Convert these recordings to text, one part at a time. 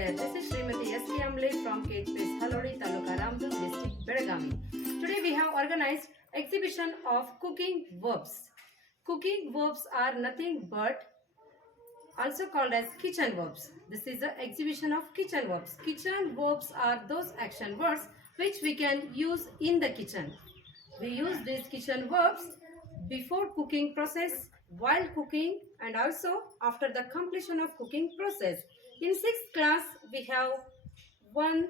there. This is Srimati S. K. Amle from KHPS Halodi, Taluka Ramdur, District, Belgavi. Today we have organized exhibition of cooking verbs. Cooking verbs are nothing but also called as kitchen verbs. This is the exhibition of kitchen verbs. Kitchen verbs are those action words which we can use in the kitchen. We use these kitchen verbs before cooking process, while cooking, and also after the completion of cooking process. In 6th class, we have one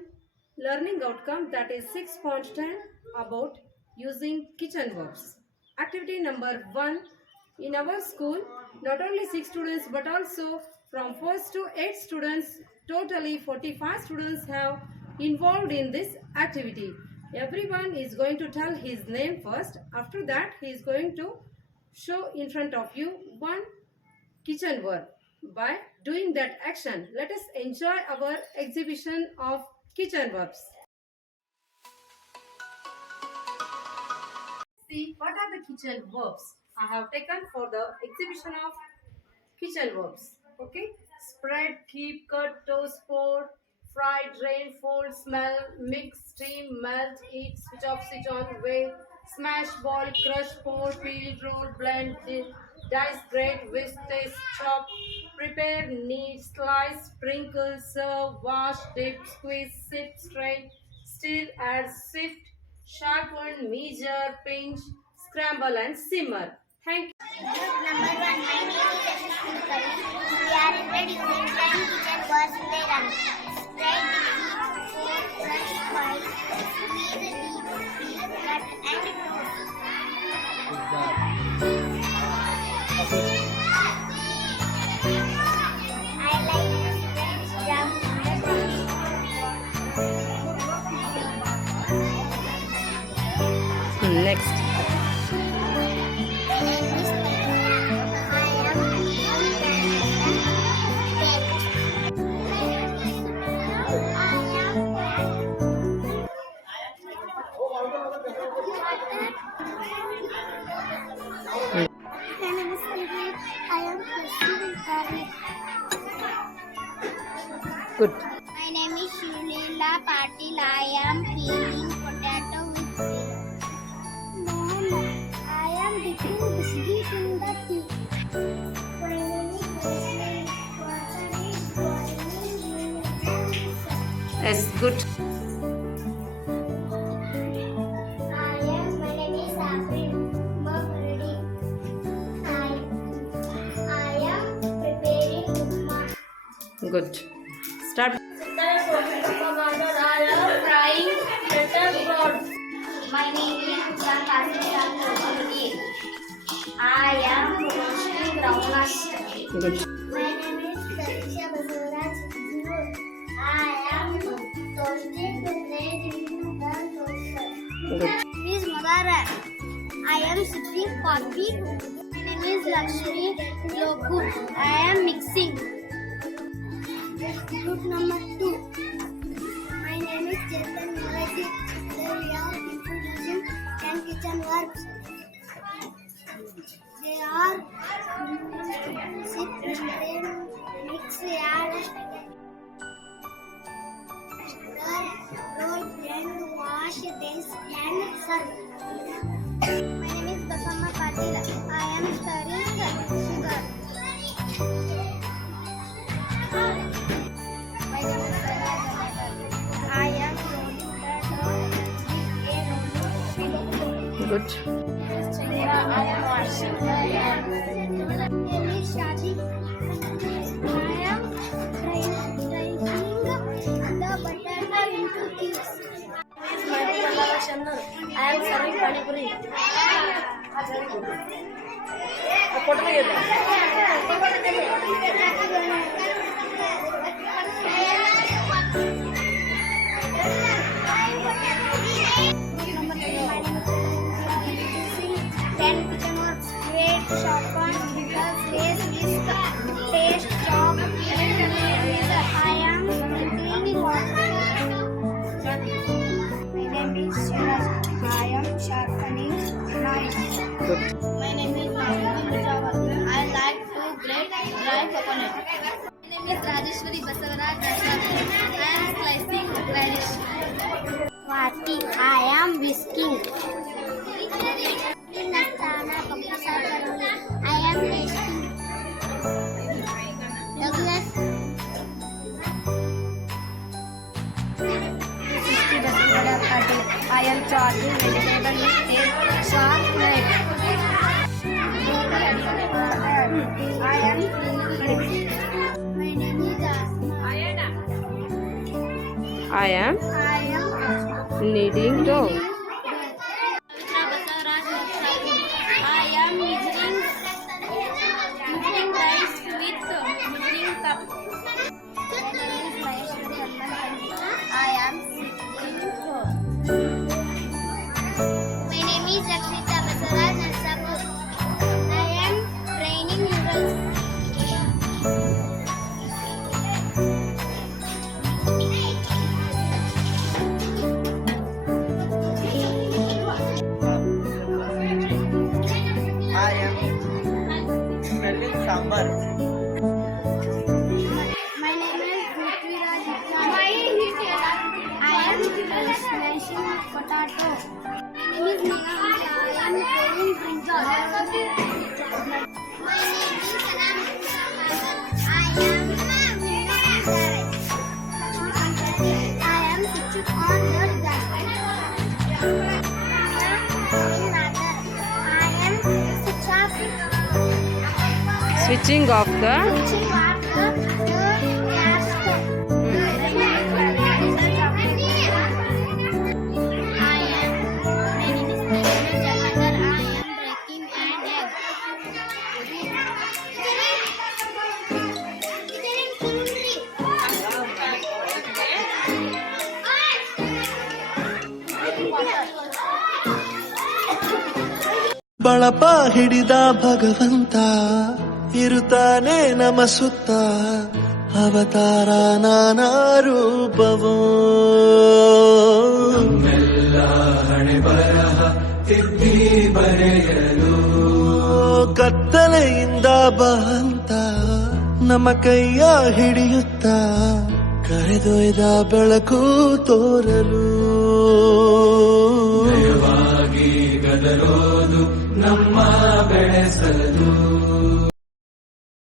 learning outcome, that is 6.10, about using kitchen verbs. Activity number 1. In our school, not only 6 students but also from 1st to 8th students, totally 45 students have involved in this activity. Everyone is going to tell his name first. After that, he is going to show in front of you one kitchen verb. By doing that action, let us enjoy our exhibition of kitchen verbs. See, what are the kitchen verbs I have taken for the exhibition of kitchen verbs? Okay, spread, keep, cut, toast, pour, fry, drain, fold, smell, mix, steam, melt, eat, switch off, switch on, weigh, smash, boil, crush, pour, peel, roll, blend, dice, grate, whisk, taste, chop, prepare, knead, slice, sprinkle, serve, wash, dip, squeeze, sip, strain, stir, add, sift, sharpen, measure, pinch, scramble and simmer. Thank you. Number 1. My name is We are introducing 10 kitchen words in the run. Spread, keep, pour, crush, boil, squeeze, dip, peel, cut and toast. I like to jump on the Next. Good. My name is Shulila Patil. I am peeling potato with peel. Mohammed. I am dipping biscuit in the tea. My name is Rosemary. Water is boiling. Yes, good. My name is April. Work ready. I am preparing upma. Good. Start. I am frying butter bread. My name is Patil. I am roasting groundnuts. Good. My name is Satisha Basuraj. I am toasting the bread in the toaster. Good. My name is Madara. I am sipping coffee. My name is Lakshmi Loku. I am mixing. Group number 2. My name is Chetan Murati. Today we are introducing 10 kitchen verbs. They are sip, strain, mix, add, stir, roll, blend, wash, taste, and serve. My name is Basamma Patil. I am stirring sugar. My name is Sarah. I am rolling the dough with a rolling pin. Good. I am washing the hands. My name is Shadi. I am drying the butter into cubes. I am serving pani puri. Sharpen, place, whisk, taste, chop, I am cleaning water. My name is Sharaj. I am sharpening knife. My name is Mahmoud. I like to grate dry coconut. My name is Rajeshwari Basavaraj. I am slicing radish. Swati, I am whisking. I am tasting. Douglas. I am chopping vegetable with a sharp knife. I am cleaning. My name is Asma. I am kneading dough. I am measuring rice with measuring cup. I am sitting row. My name is Rakshita Basaraj Narsapur. I am training noodles. I am smelling sambar. My name is Prithviraj. I am smashing potato. My name is Neha. I am training brinjal. My name is Sanam. I am switching on the gas. I am Switching off the gas stove. ಬಳಪ ಹಿಡಿದ ಭಗವಂತ ಇರುತ್ತಾನೆ ನಮ ಸುತ್ತ ಅವತಾರ ನಾನಾ ರೂಪವೋ ನಮ್ಮೆಲ್ಲ ಹಣೆ ಬರಹ ತಿದ್ದಿ ಬರೆಯಲು ಕತ್ತಲೆಯಿಂದ ಬಂತ ನಮ್ಮ ಕೈಯ ಹಿಡಿಯುತ್ತ ಕರೆದೊಯ್ದ ಬೆಳಕು ತೋರಲು ಗದರೋದು ನಮ್ಮ ಬೆಳೆಸಲು